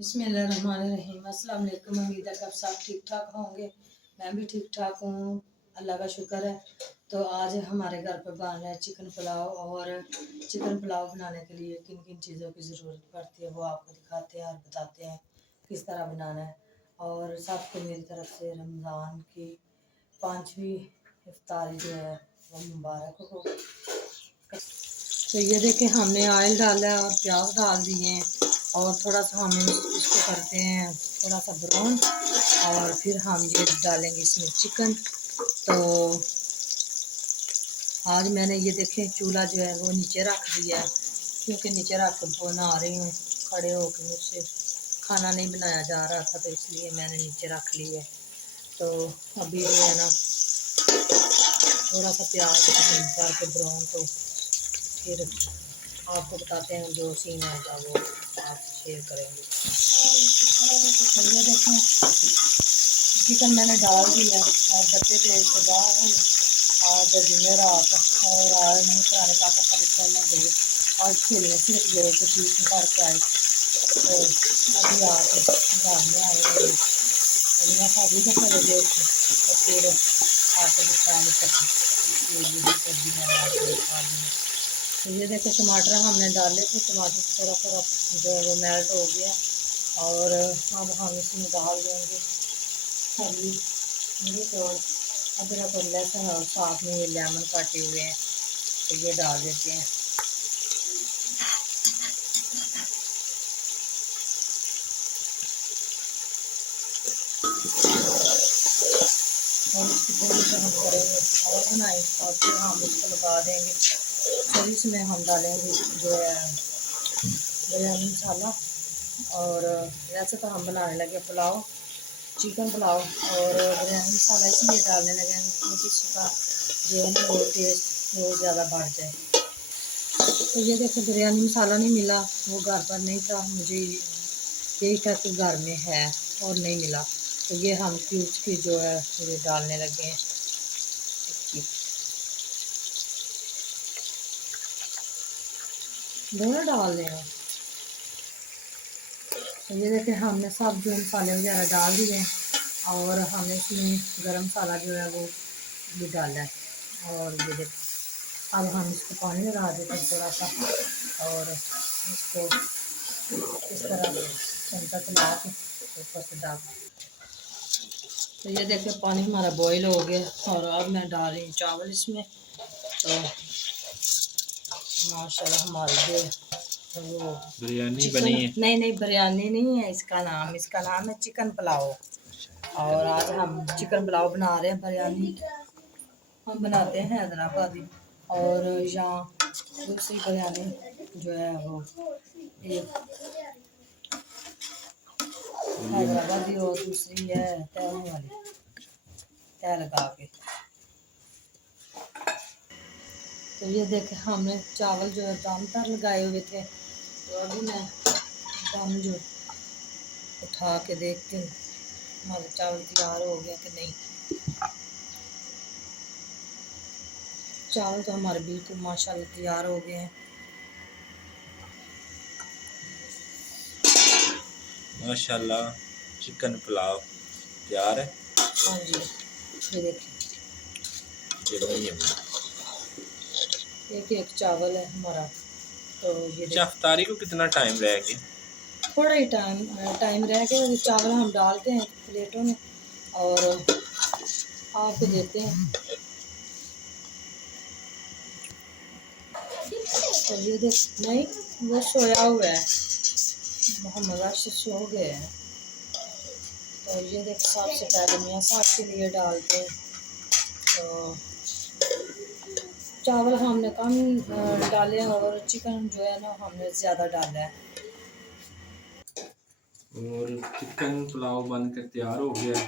बिस्मिल्लाहिर्रहमानिर्रहीम। अस्सलाम वालेकुम। उम्मीद है कि आप सब ठीक ठाक होंगे। मैं भी ठीक ठाक हूँ, अल्लाह का शुक्र है। तो आज हमारे घर पर बन रहा है चिकन पुलाव। और चिकन पुलाव बनाने के लिए किन किन चीज़ों की ज़रूरत पड़ती है वो आपको दिखाते हैं और बताते हैं किस तरह बनाना है। और सबको मेरी तरफ से रमज़ान की 5वीं इफ्तारी जो है वो मुबारक हो। तो ये देखें, हमने ऑयल डाला है और प्याज डाल दिए हैं और थोड़ा सा हम इसको करते हैं थोड़ा सा ब्राउन। और फिर हम ये डालेंगे इसमें चिकन। तो आज मैंने ये देखें चूल्हा जो है वो नीचे रख दिया है, क्योंकि नीचे रख के बना रही हूँ। खड़े होकर मुझसे खाना नहीं बनाया जा रहा था, तो इसलिए मैंने नीचे रख लिया है। तो अभी जो है ना थोड़ा सा प्याज करके ब्राउन, तो फिर आपको बताते हैं जो सीन आएगा वो आप शेयर करेंगे। तो ये देखें, चिकन मैंने डाल दिया और बच्चे जो सुबह आज जुमेरात और आज नहीं पुराने पापा का रिश्ता गए, आज खेलने सिर्फ गए तो ट्यूशन करके आए। तो अभी आके घर में आए हैं शादी का चले गए थे, तो फिर आके दिखा नहीं सकें। तो ये देखे टमाटर हमने डाले थे, टमाटर थोड़ा थोड़ा जो है वो मेल्ट हो गया। और अब हम इसमें डाल देंगे हल्दी, मिर्च और अदरक और लहसुन, और साथ में ये लेमन काटे हुए हैं तो ये डाल देते हैं। और इसकी थोड़ी सी हम करेंगे और बनाए और फिर हम इसको लगा देंगे। फिर इसमें हम डालेंगे जो है बिरयानी मसाला। और वैसे तो हम बनाने लगे पुलाव, चिकन पुलाव, और बिरयानी मसाला इसलिए डालने लगे हैं क्योंकि इसका जो है ना वो टेस्ट बहुत ज़्यादा बढ़ जाए। तो ये देखो बिरयानी मसाला नहीं मिला, वो घर पर नहीं था, मुझे यही था कि घर में है और नहीं मिला। तो ये हम क्यूब्स की जो है ये डालने लगे हैं दोनों डाल दें। तो ये देखें हमने सब जो मसाले वगैरह डाल दिए हैं और हमने इसमें गरम मसाला जो है वो भी डाला है। और ये देखें अब हम इसको पानी लगा देते हैं थोड़ा सा और इसको इस तरह चमचा चला के ऊपर से डाल। तो ये देखें पानी हमारा बॉईल हो गया और अब मैं डाल रही हूँ चावल इसमें। तो माशाल्लाह हमारी जो वो बिरयानी बनी है। नहीं बिरयानी नहीं है इसका नाम है चिकन पुलाव। और आज हम चिकन पुलाव बना रहे हैं। बिरयानी हम बनाते हैं हैदराबादी, और यहाँ दूसरी बिरयानी जो है वो एक हैदराबादी और दूसरी है तैरने वाली, तय लगा के। तो ये देखे हमने चावल जो है दम पर लगाए हुए थे, तो अभी मैं दम जो उठा के देखती हूँ हमारे चावल तैयार हो गया कि नहीं। चावल तो हमारे बिल्कुल माशाल्लाह तैयार हो गए हैं। माशाल्लाह चिकन पुलाव तैयार है। हाँ जी, ये देखिए एक एक चावल है हमारा। तो ये इफ्तारी को कितना टाइम रह गया? थोड़ा ही टाइम रह गया। चावल हम डालते हैं प्लेटों में और आपको देते हैं। तो ये देख नहीं, वो सोया हुआ है, मोहम्मद से सो गए हैं। तो ये देख सबसे पहले मियाँ साहब के लिए डालते हैं। तो चावल हमने कम डाले और चिकन जो है ना हमने ज़्यादा डाला है। और चिकन पुलाव बनकर तैयार हो गया,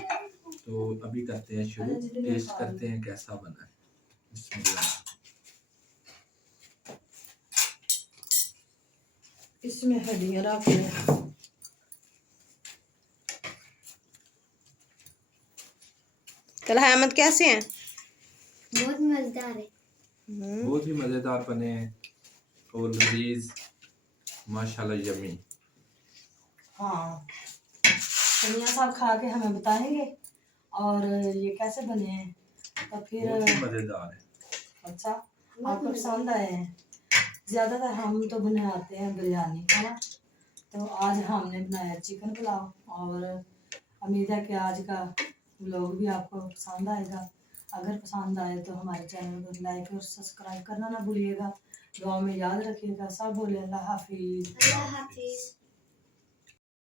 तो अभी करते हैं शुरू, टेस्ट करते हैं कैसा बना है। इसमें हड्डियाँ रख लें। कल अहमद कैसे हैं? बहुत मजेदार है। बहुत ही मज़ेदार बने हैं और लजीज, माशाल्लाह यम्मी। हाँ, तो मियाँ साहब खा के हमें बताएंगे और ये कैसे बने हैं, तो फिर बहुत ही मज़ेदार है। अच्छा आपको पसंद आए हैं। ज़्यादातर हम तो बनाते हैं बिरयानी, है ना, तो आज हमने बनाया चिकन पुलाव और उम्मीद है कि आज का व्लॉग भी आपको पसंद आएगा। अगर पसंद आए तो हमारे चैनल को लाइक और सब्सक्राइब करना ना भूलिएगा। दुआ में याद रखिएगा। सब बोले अल्लाह हाफिज़। अल्लाह हाफिज।